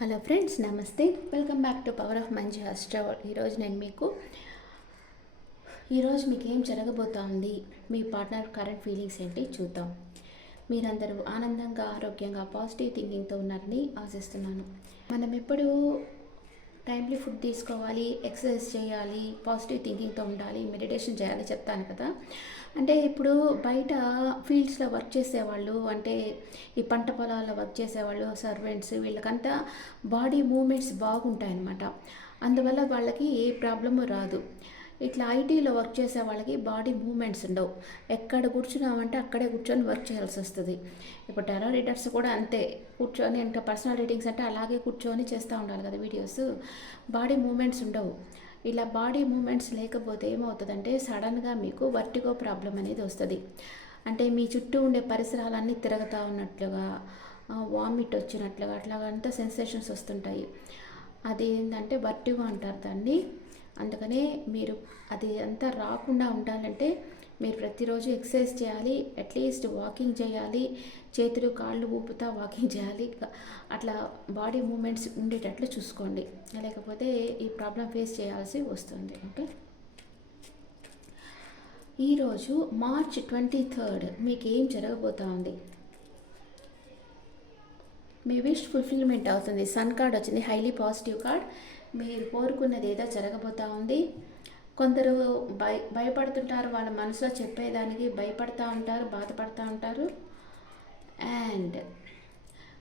Hello friends namaste. Welcome back to power of మంచి hostel ఈరోజు నేను మీకు ఈరోజు మీకు ఏం జరగబోతోంది? మీ పార్ట్నర్ కరెంట్ ఫీలింగ్స్ ఏంటి? చూద్దాం. మీరందరూ ఆనందంగా ఆరోగ్యంగా పాజిటివ్ థింకింగ్తో ఉన్నారని ఆశిస్తున్నాను. మనం ఎప్పుడూ టైంలీ ఫుడ్ తీసుకోవాలి ఎక్సర్సైజ్ చేయాలి పాజిటివ్ థింకింగ్తో ఉండాలి మెడిటేషన్ చేయాలి చెప్తాను కదా. అంటే ఇప్పుడు బయట ఫీల్డ్స్లో వర్క్ చేసేవాళ్ళు అంటే ఈ పంట పొలాల్లో వర్క్ చేసేవాళ్ళు సర్వెంట్స్ వీళ్ళకంతా బాడీ మూమెంట్స్ బాగుంటాయన్నమాట. అందువల్ల వాళ్ళకి ఏ ప్రాబ్లము రాదు. ఇట్లా ఐటీలో వర్క్ చేసే వాళ్ళకి బాడీ మూమెంట్స్ ఉండవు. ఎక్కడ కూర్చున్నామంటే అక్కడే కూర్చొని వర్క్ చేయాల్సి వస్తుంది. ఇప్పుడు టెరర్ రీడర్స్ కూడా అంతే. కూర్చొని ఇంకా పర్సనల్ రీడింగ్స్ అంటే అలాగే కూర్చొని చేస్తూ ఉండాలి కదా వీడియోస్. బాడీ మూమెంట్స్ ఉండవు. ఇలా బాడీ మూమెంట్స్ లేకపోతే ఏమవుతుందంటే సడన్గా మీకు వర్టిగో ప్రాబ్లం అనేది వస్తుంది. అంటే మీ చుట్టూ ఉండే పరిసరాలన్నీ తిరుగుతూ ఉన్నట్లుగా వామిట్ వచ్చినట్లుగా అట్లాగంతా సెన్సేషన్స్ వస్తుంటాయి. అది ఏంటంటే వర్టిగో అంటారు దాన్ని. అందుకనే మీరు అది అంతా రాకుండా ఉండాలంటే మీరు ప్రతిరోజు ఎక్సర్సైజ్ చేయాలి అట్లీస్ట్ వాకింగ్ చేయాలి చేతులు కాళ్ళు ఊపుతా వాకింగ్ చేయాలి అట్లా బాడీ మూమెంట్స్ ఉండేటట్లు చూసుకోండి. లేకపోతే ఈ ప్రాబ్లం ఫేస్ చేయాల్సి వస్తుంది. ఓకే? ఈరోజు మార్చ్ ట్వంటీ థర్డ్ మీకు ఏం జరగబోతా ఉంది? మీ విష్ ఫుల్ఫిల్మెంట్ అవుతుంది. సన్ కార్డ్ వచ్చింది. Highly positive card. మీరు కోరుకున్నది ఏదో జరగబోతూ ఉంది. కొందరు భయ భయపడుతుంటారు వాళ్ళ మనసులో చెప్పేదానికి భయపడుతూ ఉంటారు బాధపడుతూ ఉంటారు. అండ్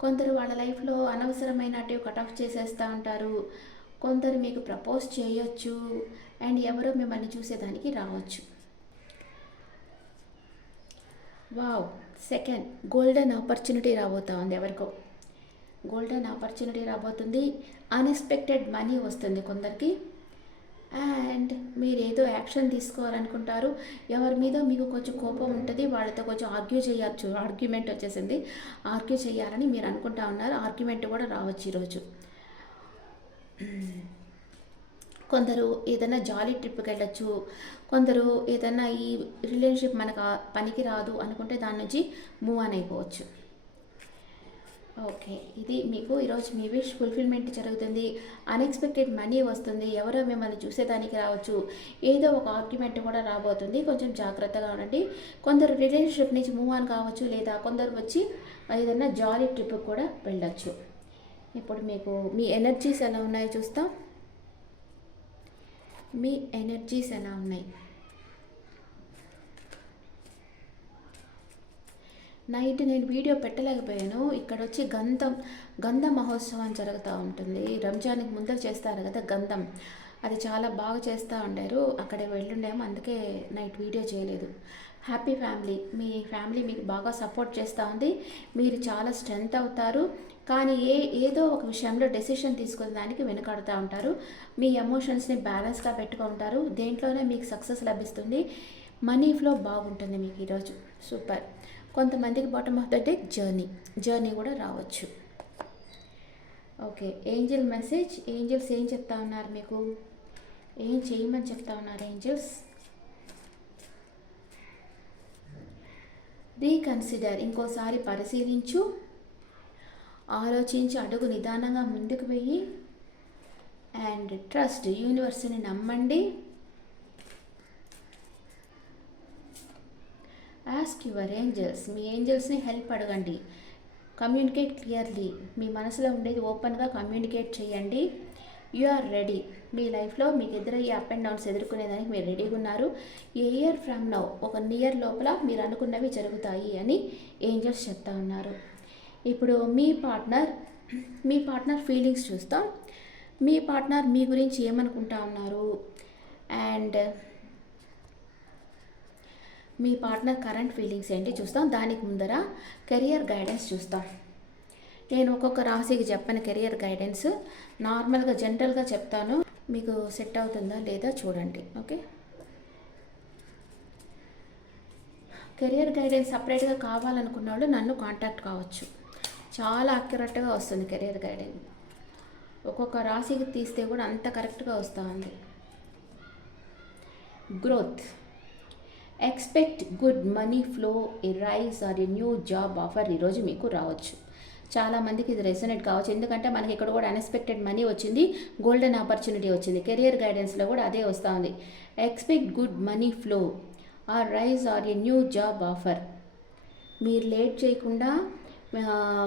కొందరు వాళ్ళ లైఫ్లో అనవసరమైనట్టు కట్ ఆఫ్ చేసేస్తూ ఉంటారు. కొందరు మీకు ప్రపోజ్ చేయొచ్చు. అండ్ ఎవరో మిమ్మల్ని చూసేదానికి రావచ్చు. వావ్ సెకండ్ గోల్డెన్ ఆపర్చునిటీ రాబోతా ఉంది ఎవరికో. గోల్డెన్ ఆపర్చునిటీ రాబోతుంది. అన్ఎక్స్పెక్టెడ్ మనీ వస్తుంది కొందరికి. అండ్ మీరు ఏదో యాక్షన్ తీసుకోవాలనుకుంటారు. ఎవరి మీద మీకు కొంచెం కోపం ఉంటుంది వాళ్ళతో కొంచెం ఆర్గ్యూ చేయొచ్చు. ఆర్గ్యుమెంట్ వచ్చేసింది. ఆర్గ్యూ చేయాలని మీరు అనుకుంటా ఉన్నారు. ఆర్గ్యుమెంట్ కూడా రావచ్చు ఈరోజు. కొందరు ఏదైనా జాలీ ట్రిప్కి వెళ్ళచ్చు. కొందరు ఏదైనా ఈ రిలేషన్షిప్ మనకు పనికి రాదు అనుకుంటే దాని నుంచి మూవ్ ఆన్ అయిపోవచ్చు. ఓకే ఇది మీకు ఈరోజు మీ విష్ ఫుల్ఫిల్మెంట్ జరుగుతుంది. అన్ఎక్స్పెక్టెడ్ మనీ వస్తుంది. ఎవరో మిమ్మల్ని చూసేదానికి రావచ్చు. ఏదో ఒక ఆర్గ్యుమెంట్ కూడా రాబోతుంది. కొంచెం జాగ్రత్తగా ఉండండి. కొందరు రిలేషన్షిప్ నుంచి మూవ్ ఆన్ కావచ్చు లేదా కొందరు వచ్చి ఏదైనా జాలీ ట్రిప్ కూడా వెళ్ళచ్చు. ఇప్పుడు మీకు మీ ఎనర్జీస్ ఎలా ఉన్నాయో చూస్తాం. మీ ఎనర్జీస్ ఎలా ఉన్నాయి? నైట్ నేను వీడియో పెట్టలేకపోయాను. ఇక్కడ వచ్చి గంధం గంధ మహోత్సవం జరుగుతూ ఉంటుంది. రంజాన్కి ముందర చేస్తారు కదా గంధం. అది చాలా బాగా చేస్తూ ఉండారు. అక్కడ వెళ్ళుండేమో. అందుకే నైట్ వీడియో చేయలేదు. Happy family. మీ ఫ్యామిలీ మీకు బాగా సపోర్ట్ చేస్తూ ఉంది. మీరు చాలా స్ట్రెంగ్త్ అవుతారు. కానీ ఏ ఏదో ఒక విషయంలో డెసిషన్ తీసుకునే దానికి వెనుకాడుతూ ఉంటారు. మీ ఎమోషన్స్ని బ్యాలెన్స్గా పెట్టుకుంటారు. దేంట్లోనే మీకు సక్సెస్ లభిస్తుంది. మనీ ఫ్లో బాగుంటుంది మీకు ఈరోజు. సూపర్. కొంతమందికి bottom of the day journey journey కూడా రావచ్చు. ఓకే ఏంజల్ మెసేజ్ ఏంజల్స్ ఏం చెప్తా ఉన్నారు మీకు? ఏం చేయమని చెప్తా ఉన్నారు ఏంజల్స్ రీకన్సిడర్ ఇంకోసారి పరిశీలించు. ఆలోచించి అడుగు నిదానంగా ముందుకు వెయ్యి. అండ్ ట్రస్ట్ యూనివర్స్ని నమ్మండి. ఆస్క్ యువర్ ఏంజల్స్ మీ ఏంజల్స్ని హెల్ప్ అడగండి. కమ్యూనికేట్ క్లియర్లీ మీ మనసులో ఉండేది ఓపెన్గా కమ్యూనికేట్ చేయండి. యు ఆర్ రెడీ మీ లైఫ్లో మీకు ఎదురయ్యే అప్ అండ్ డౌన్స్ ఎదుర్కొనేదానికి మీరు రెడీగా ఉన్నారు. ఏ ఇయర్ ఫ్రమ్ నౌ ఒక నియర్ లోపల మీరు అనుకున్నవి జరుగుతాయి అని ఏంజల్స్ చెప్తా ఉన్నారు. ఇప్పుడు మీ పార్ట్నర్ మీ పార్ట్నర్ ఫీలింగ్స్ చూస్తాం. మీ పార్ట్నర్ మీ గురించి ఏమనుకుంటా ఉన్నారు? అండ్ మీ పార్ట్నర్ కరెంట్ ఫీలింగ్స్ ఏంటి చూస్తాం. దానికి ముందర కెరియర్ గైడెన్స్ చూస్తాం. నేను ఒక్కొక్క రాశికి చెప్పని కెరియర్ గైడెన్స్ నార్మల్గా జనరల్గా చెప్తాను. మీకు సెట్ అవుతుందా లేదా చూడండి. ఓకే? కెరియర్ గైడెన్స్ సపరేట్గా కావాలనుకున్న వాళ్ళు నన్ను కాంటాక్ట్ కావచ్చు. చాలా అక్యురేట్గా వస్తుంది కెరియర్ గైడెన్స్. ఒక్కొక్క రాశికి తీస్తే కూడా అంత కరెక్ట్గా వస్తూ ఉంది growth. Expect good money flow a raise or a new job offer ఈరోజు మీకు రావచ్చు. చాలా మందికి ఇది రెసొనేట్ కావచ్చు. ఎందుకంటే మనకి ఇక్కడ కూడా అన్ఎక్స్పెక్టెడ్ మనీ వచ్చింది గోల్డెన్ ఆపర్చునిటీ వచ్చింది. కెరియర్ గైడెన్స్లో కూడా అదే వస్తూ ఉంది. Expect good money flow or raise or a new job offer మీరు లేట్ చేయకుండా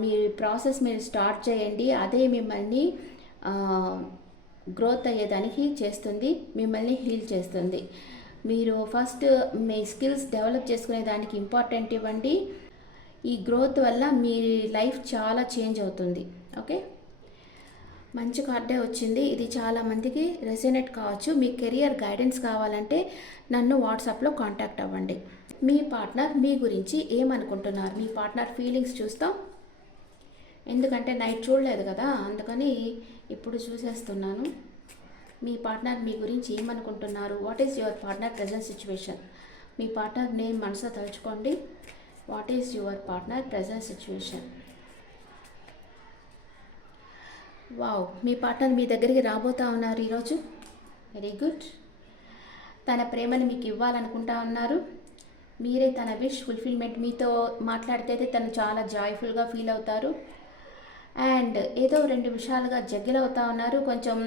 మీ ప్రాసెస్ మీరు స్టార్ట్ చేయండి. అదే మిమ్మల్ని గ్రోత్ అయ్యేదానికి చేస్తుంది మిమ్మల్ని హీల్ చేస్తుంది. మీరు ఫస్ట్ మీ స్కిల్స్ డెవలప్ చేసుకునే దానికి ఇంపార్టెంట్ ఇవ్వండి. ఈ గ్రోత్ వల్ల మీ లైఫ్ చాలా చేంజ్ అవుతుంది. ఓకే మంచి కార్డే వచ్చింది. ఇది చాలా మందికి రెసినేట్ కావచ్చు. మీ కెరియర్ గైడెన్స్ కావాలంటే నన్ను వాట్సాప్లో కాంటాక్ట్ అవ్వండి. మీ పార్ట్నర్ మీ గురించి ఏమనుకుంటున్నారు? మీ పార్ట్నర్ ఫీలింగ్స్ చూస్తాం. ఎందుకంటే నైట్ చూడలేదు కదా. అందుకని ఇప్పుడు చూసేస్తున్నాను. మీ పార్ట్నర్ మీ గురించి ఏమనుకుంటున్నారు? What is your partner present situation me partner నేను మనసులో తలుచుకోండి. What is your partner present situation wow me partner మీ దగ్గరికి రాబోతా ఉన్నారు ఈరోజు? వెరీ గుడ్ తన ప్రేమని మీకు ఇవ్వాలనుకుంటా ఉన్నారు. మీరే తన విష్ ఫుల్ఫిల్మెంట్ మీతో మాట్లాడితే అయితే తను చాలా జాయ్ఫుల్గా ఫీల్ అవుతారు. అండ్ ఏదో రెండు విషయాలుగా జగ్గిల్ అవుతా ఉన్నారు. కొంచెం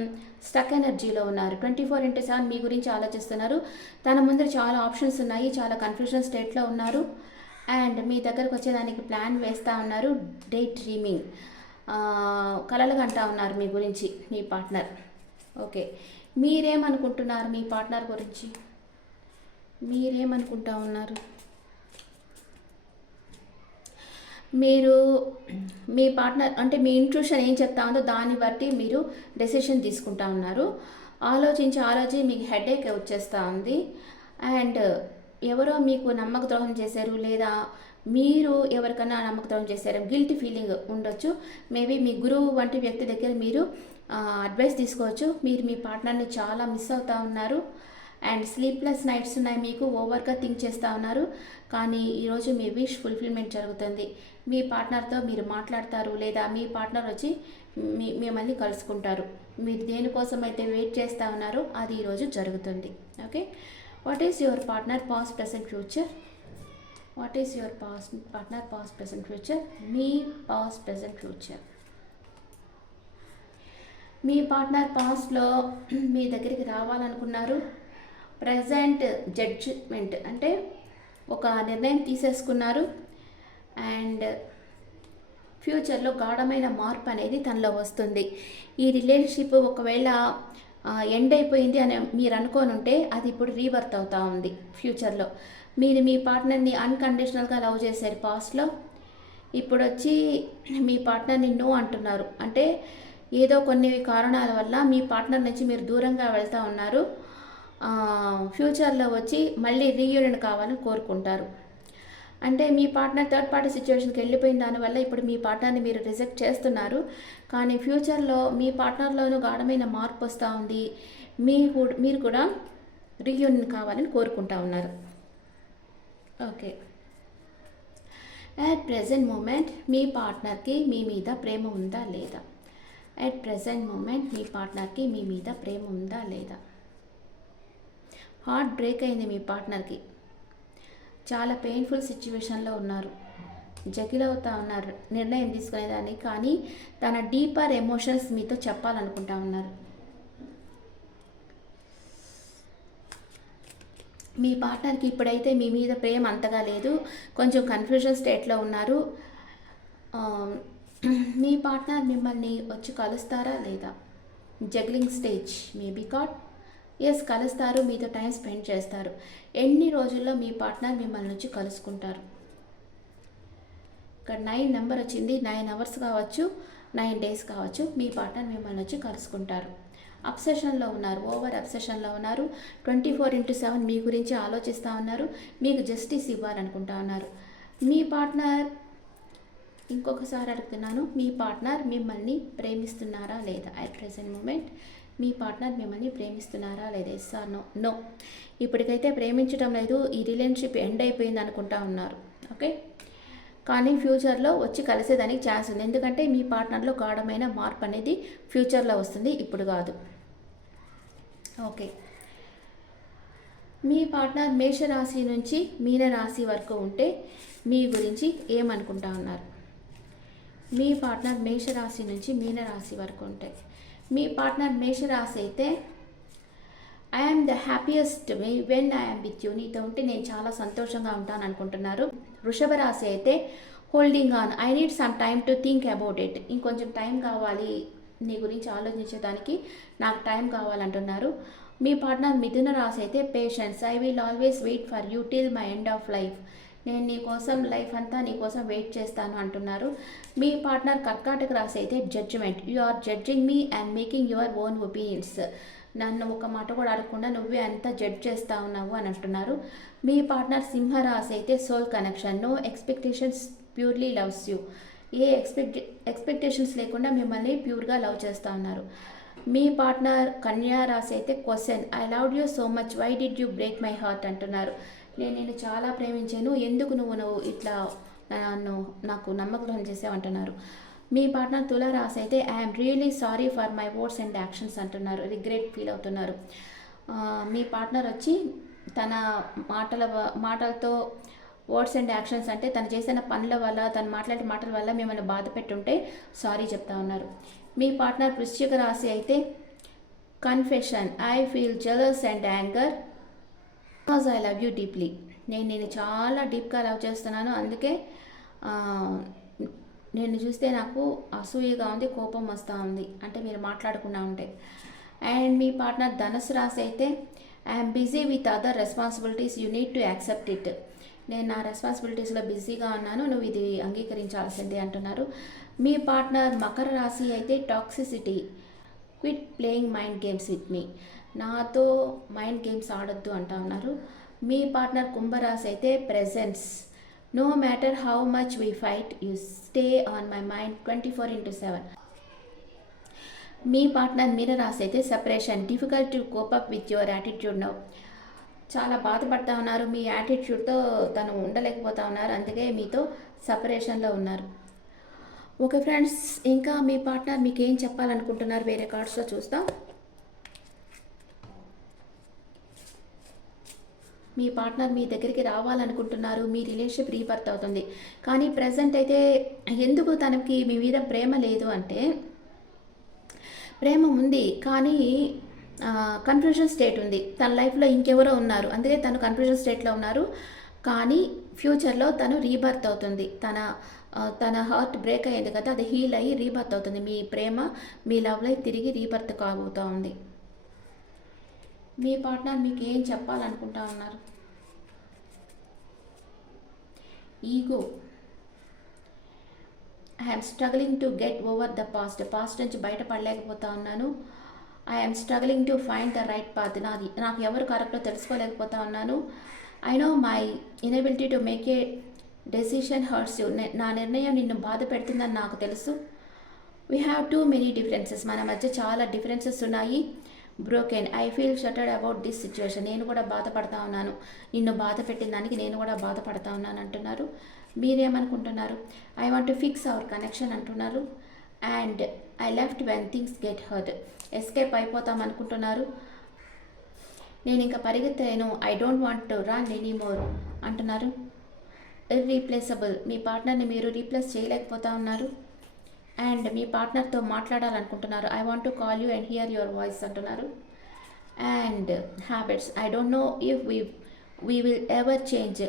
స్టక్ ఎనర్జీలో ఉన్నారు. ట్వంటీ ఫోర్ ఇంటూ సెవెన్ మీ గురించి ఆలోచిస్తున్నారు. తన ముందర చాలా ఆప్షన్స్ ఉన్నాయి. చాలా కన్ఫ్యూజన్ స్టేట్లో ఉన్నారు. అండ్ మీ దగ్గరకు వచ్చేదానికి ప్లాన్ వేస్తూ ఉన్నారు. డే డ్రీమింగ్ కలలు కంటా ఉన్నారు మీ గురించి మీ పార్ట్నర్ ఓకే మీరేమనుకుంటున్నారు మీ పార్ట్నర్ గురించి? మీరేమనుకుంటా ఉన్నారు? మీరు మీ పార్ట్నర్ అంటే మీ ఇంట్యూషన్ ఏం చెప్తా ఉందో దాన్ని బట్టి మీరు డెసిషన్ తీసుకుంటా ఉన్నారు. ఆలోచించి ఆలోచించి మీకు హెడేక్ వచ్చేస్తూ ఉంది. అండ్ ఎవరో మీకు నమ్మక ద్రోహం చేశారు లేదా మీరు ఎవరికైనా నమ్మక ద్రోహం చేశారు గిల్టీ ఫీలింగ్ ఉండొచ్చు. మేబీ మీ గురువు వంటి వ్యక్తి దగ్గర మీరు అడ్వైస్ తీసుకోవచ్చు. మీరు మీ పార్ట్నర్ని చాలా మిస్ అవుతూ ఉన్నారు. అండ్ స్లీప్లెస్ నైట్స్ ఉన్నాయి మీకు ఓవర్గా థింక్ చేస్తూ ఉన్నారు. కానీ ఈరోజు మీ విష్ ఫుల్ఫిల్మెంట్ జరుగుతుంది. మీ పార్ట్నర్తో మీరు మాట్లాడతారు లేదా మీ పార్ట్నర్ వచ్చి మీ మిమ్మల్ని కలుసుకుంటారు. మీరు దేనికోసం అయితే వెయిట్ చేస్తూ ఉన్నారో అది ఈరోజు జరుగుతుంది. Okay? What is your partner past present future what is your past partner past present future me past present future మీ పార్ట్నర్ పాస్ట్లో మీ దగ్గరికి రావాలనుకున్నారు. ప్రజెంట్ జడ్జిమెంట్ అంటే ఒక నిర్ణయం తీసేసుకున్నారు. అండ్ ఫ్యూచర్లో గాఢమైన మార్పు అనేది తనలో వస్తుంది. ఈ రిలేషన్షిప్ ఒకవేళ ఎండ్ అయిపోయింది అని మీరు అనుకోని ఉంటే అది ఇప్పుడు రీవర్త్ అవుతూ ఉంది ఫ్యూచర్లో మీరు మీ పార్ట్నర్ని అన్కండిషనల్గా లవ్ చేశారు పాస్ట్లో ఇప్పుడు వచ్చి మీ పార్ట్నర్ని నో అంటున్నారు. అంటే ఏదో కొన్ని కారణాల వల్ల మీ పార్ట్నర్ నుంచి మీరు దూరంగా వెళ్తూ ఉన్నారు. ఫ్యూచర్లో వచ్చి మళ్ళీ రీయూనియన్ కావాలని కోరుకుంటారు. అంటే మీ పార్ట్నర్ థర్డ్ పార్టీ సిచ్యువేషన్కి వెళ్ళిపోయిన దానివల్ల ఇప్పుడు మీ పార్ట్నర్ని మీరు రిజెక్ట్ చేస్తున్నారు. కానీ ఫ్యూచర్లో మీ పార్ట్నర్లోనూ గాఢమైన మార్పు వస్తూ ఉంది. మీ మీరు కూడా రీయూనియన్ కావాలని కోరుకుంటా ఉన్నారు. ఓకే. అట్ ప్రజెంట్ మూమెంట్ మీ పార్ట్నర్కి మీ మీద ప్రేమ ఉందా లేదా? అట్ ప్రజెంట్ మూమెంట్ మీ పార్ట్నర్కి మీ మీద ప్రేమ ఉందా లేదా? హార్ట్ బ్రేక్ అయింది మీ పార్ట్నర్కి. చాలా పెయిన్ఫుల్ సిచ్యువేషన్లో ఉన్నారు. జగిల్ అవుతా ఉన్నారు నిర్ణయం తీసుకునేదాన్ని కానీ తన డీపర్ ఎమోషన్స్ మీతో చెప్పాలనుకుంటా ఉన్నారు. మీ పార్ట్నర్కి ఇప్పుడైతే మీ మీద ప్రేమ అంతగా లేదు కొంచెం కన్ఫ్యూజన్ స్టేట్లో ఉన్నారు. మీ పార్ట్నర్ మిమ్మల్ని వచ్చి కలుస్తారా లేదా? జగ్లింగ్ స్టేజ్ మేబీ కాట్? ఎస్ కలుస్తారు. మీతో టైం స్పెండ్ చేస్తారు. ఎన్ని రోజుల్లో మీ పార్ట్నర్ మిమ్మల్ని వచ్చి కలుసుకుంటారు? ఇక్కడ నైన్ నెంబర్ వచ్చింది. నైన్ అవర్స్ కావచ్చు నైన్ డేస్ కావచ్చు మీ పార్ట్నర్ మిమ్మల్ని వచ్చి కలుసుకుంటారు. అబ్సెషన్లో ఉన్నారు. ఓవర్ అబ్సెషన్లో ఉన్నారు. ట్వంటీ ఫోర్ ఇంటూ సెవెన్ మీ గురించి ఆలోచిస్తూ ఉన్నారు. మీకు జస్టిస్ ఇవ్వాలనుకుంటా ఉన్నారు. మీ పార్ట్నర్ ఇంకొకసారి అడుగుతున్నాను. మీ పార్ట్నర్ మిమ్మల్ని ప్రేమిస్తున్నారా లేదా? అట్ ప్రజెంట్ మూమెంట్ మీ పార్ట్నర్ మిమ్మల్ని ప్రేమిస్తున్నారా లేదా? ఎస్ ఆర్ నో నో ఇప్పటికైతే ప్రేమించడం లేదు. ఈ రిలేషన్షిప్ ఎండ్ అయిపోయింది అనుకుంటా ఉన్నారు. ఓకే కానీ ఫ్యూచర్లో వచ్చి కలిసేదానికి ఛాన్స్ ఉంది. ఎందుకంటే మీ పార్ట్నర్లో గాఢమైన మార్పు అనేది ఫ్యూచర్లో వస్తుంది. ఇప్పుడు కాదు. ఓకే మీ పార్ట్నర్ మేషరాశి నుంచి మీనరాశి వరకు ఉంటే మీ గురించి ఏమనుకుంటా ఉన్నారు? మీ పార్ట్నర్ మేషరాశి నుంచి మీనరాశి వరకు ఉంటాయి మీ పార్ట్నర్ మేషరాశి అయితే I'm the happiest when I'm with you నీతో ఉంటే నేను చాలా సంతోషంగా ఉంటాను అనుకుంటున్నారు. వృషభ రాశి అయితే holding on I need some time to think about it ఇంకొంచెం టైం కావాలి నీ గురించి ఆలోచించేదానికి నాకు టైం కావాలంటున్నారు. మీ పార్ట్నర్ మిథున రాశి అయితే patience I will always wait for you till my end of life నేను నీకోసం లైఫ్ అంతా నీ కోసం వెయిట్ చేస్తాను అంటున్నారు. మీ పార్ట్నర్ కర్కాటక రాసి అయితే judgement you are judging me and making your own opinions నన్ను ఒక మాట కూడా అడగకుండా నువ్వే అంతా జడ్జ్ చేస్తా ఉన్నావు అని అంటున్నారు. మీ పార్ట్నర్ సింహరాశి అయితే soul connection no expectations purely loves you a expect expectations లేకుండా మిమ్మల్ని ప్యూర్గా లవ్ చేస్తూ ఉన్నారు. మీ పార్ట్నర్ కన్యా రాశి అయితే question I love you so much why did you break my heart అంటున్నారు. నేను నేను చాలా ప్రేమించాను. ఎందుకు నువ్వు నువ్వు? ఇట్లా నన్ను నాకు నమ్మకం చేసావంటున్నారు. మీ పార్ట్నర్ తుల రాసి అయితే I'm really sorry for my words and actions అంటున్నారు. రిగ్రెట్ ఫీల్ అవుతున్నారు. మీ పార్ట్నర్ వచ్చి తన మాటల మాటలతో వర్డ్స్ అండ్ యాక్షన్స్ అంటే తను చేసిన పనుల వల్ల తను మాట్లాడే మాటల వల్ల మిమ్మల్ని బాధ పెట్టుంటే సారీ చెప్తా ఉన్నారు. మీ పార్ట్నర్ వృశ్చిక రాశి అయితే confession I feel jealous and anger because I love you deeply నేను నేను చాలా డీప్గా లవ్ చేస్తున్నాను. అందుకే నేను చూస్తే నాకు అసూయగా ఉంది కోపం వస్తూ ఉంది. అంటే మీరు మాట్లాడకుండా ఉంటే. అండ్ మీ పార్ట్నర్ ధనుసు రాశి అయితే I'm busy with other responsibilities you need to accept it నేను నా రెస్పాన్సిబిలిటీస్లో బిజీగా ఉన్నాను. నువ్వు ఇది అంగీకరించాల్సిందే అంటున్నారు. మీ పార్ట్నర్ మకర రాశి అయితే toxicity quit playing mind games with me నాతో మైండ్ గేమ్స్ ఆడొద్దు అంటా ఉన్నారు. మీ పార్ట్నర్ కుంభరాశి అయితే presence no matter how much we fight you stay on my mind twenty four into seven me partner మీర రాసి అయితే separation difficult to cope up with your attitude now చాలా బాధపడతా ఉన్నారు. మీ యాటిట్యూడ్తో తను ఉండలేకపోతా ఉన్నారు. అందుకే మీతో సపరేషన్లో ఉన్నారు. ఓకే ఫ్రెండ్స్ ఇంకా మీ పార్ట్నర్ మీకు ఏం చెప్పాలనుకుంటున్నారు? వేరే కార్డ్స్లో చూస్తాం. మీ పార్ట్నర్ మీ దగ్గరికి రావాలనుకుంటున్నారు మీ రిలేషన్షిప్ రీబర్త్ అవుతుంది. కానీ ప్రజెంట్ అయితే ఎందుకు తనకి మీ మీద ప్రేమ లేదు అంటే ప్రేమ ఉంది కానీ కన్ఫ్యూజన్ స్టేట్ ఉంది. తన లైఫ్లో ఇంకెవరో ఉన్నారు. అందుకే తను కన్ఫ్యూజన్ స్టేట్లో ఉన్నారు. కానీ ఫ్యూచర్లో తను రీబర్త్ అవుతుంది. తన తన హార్ట్ బ్రేక్ అయ్యింది కదా అది హీల్ అయ్యి రీబర్త్ అవుతుంది. మీ ప్రేమ మీ లవ్ లైఫ్ తిరిగి రీబర్త్ కాబోతూ ఉంది. మీ పార్ట్నర్ మీకు ఏం చెప్పాలనుకుంటా ఉన్నారు? Ego I'm struggling to get over the past past నుంచి బయటపడలేకపోతా ఉన్నాను. I'm struggling to find the right path నాది నాకు ఎవరు కరెక్టో తెలుసుకోలేకపోతా ఉన్నాను. I know my inability to make a decision hurts you నా నిర్ణయం నిన్ను బాధ పెడుతుందని నాకు తెలుసు. We have too many differences మన మధ్య చాలా డిఫరెన్సెస్ ఉన్నాయి. Broken I feel shattered about this situation నేను కూడా బాధపడతా ఉన్నాను. నిన్ను బాధ పెట్టిన దానికి నేను కూడా బాధపడతా ఉన్నాను అంటున్నారు. మీరేమనుకుంటున్నారు? I want to fix our connection అంటున్నారు. And I left when things get hurt escape అయిపోతాం అనుకుంటున్నారు. నేను ఇంకా పరిగెత్తాను I don't want to run any more అంటున్నారు. ఇర్రీప్లేసబుల్ మీ పార్ట్నర్ని మీరు రీప్లేస్ చేయలేకపోతా ఉన్నారు. అండ్ మీ పార్ట్నర్తో మాట్లాడాలనుకుంటున్నారు. I want to call you and hear your voice అంటున్నారు. And habits I don't know if we we will ever change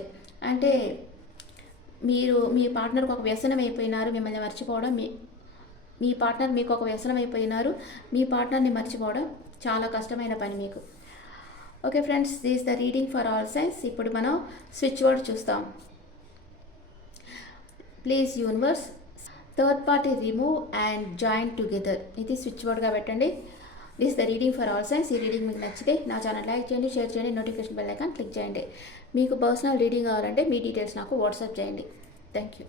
అంటే మీరు మీ పార్ట్నర్కి ఒక వ్యసనం అయిపోయినారు మిమ్మల్ని మర్చిపోవడం మీ మీ పార్ట్నర్ మీకు ఒక వ్యసనం అయిపోయినారు మీ పార్ట్నర్ని మర్చిపోవడం చాలా కష్టమైన పని మీకు. Okay friends these the reading for all signs ఇప్పుడు మనం స్విచ్ బోర్డ్ చూస్తాం. Please universe third party remove and join together ఇది స్విచ్ బోర్డ్గా పెట్టండి. This the reading for all signs ఈ రీడింగ్ మీకు నచ్చితే నా ఛానల్ లైక్ చేయండి షేర్ చేయండి నోటిఫికేషన్ బెల్ ఐకాన్ క్లిక్ చేయండి. మీకు పర్సనల్ రీడింగ్ కావాలంటే మీ డీటెయిల్స్ నాకు వాట్సాప్ చేయండి. Thank you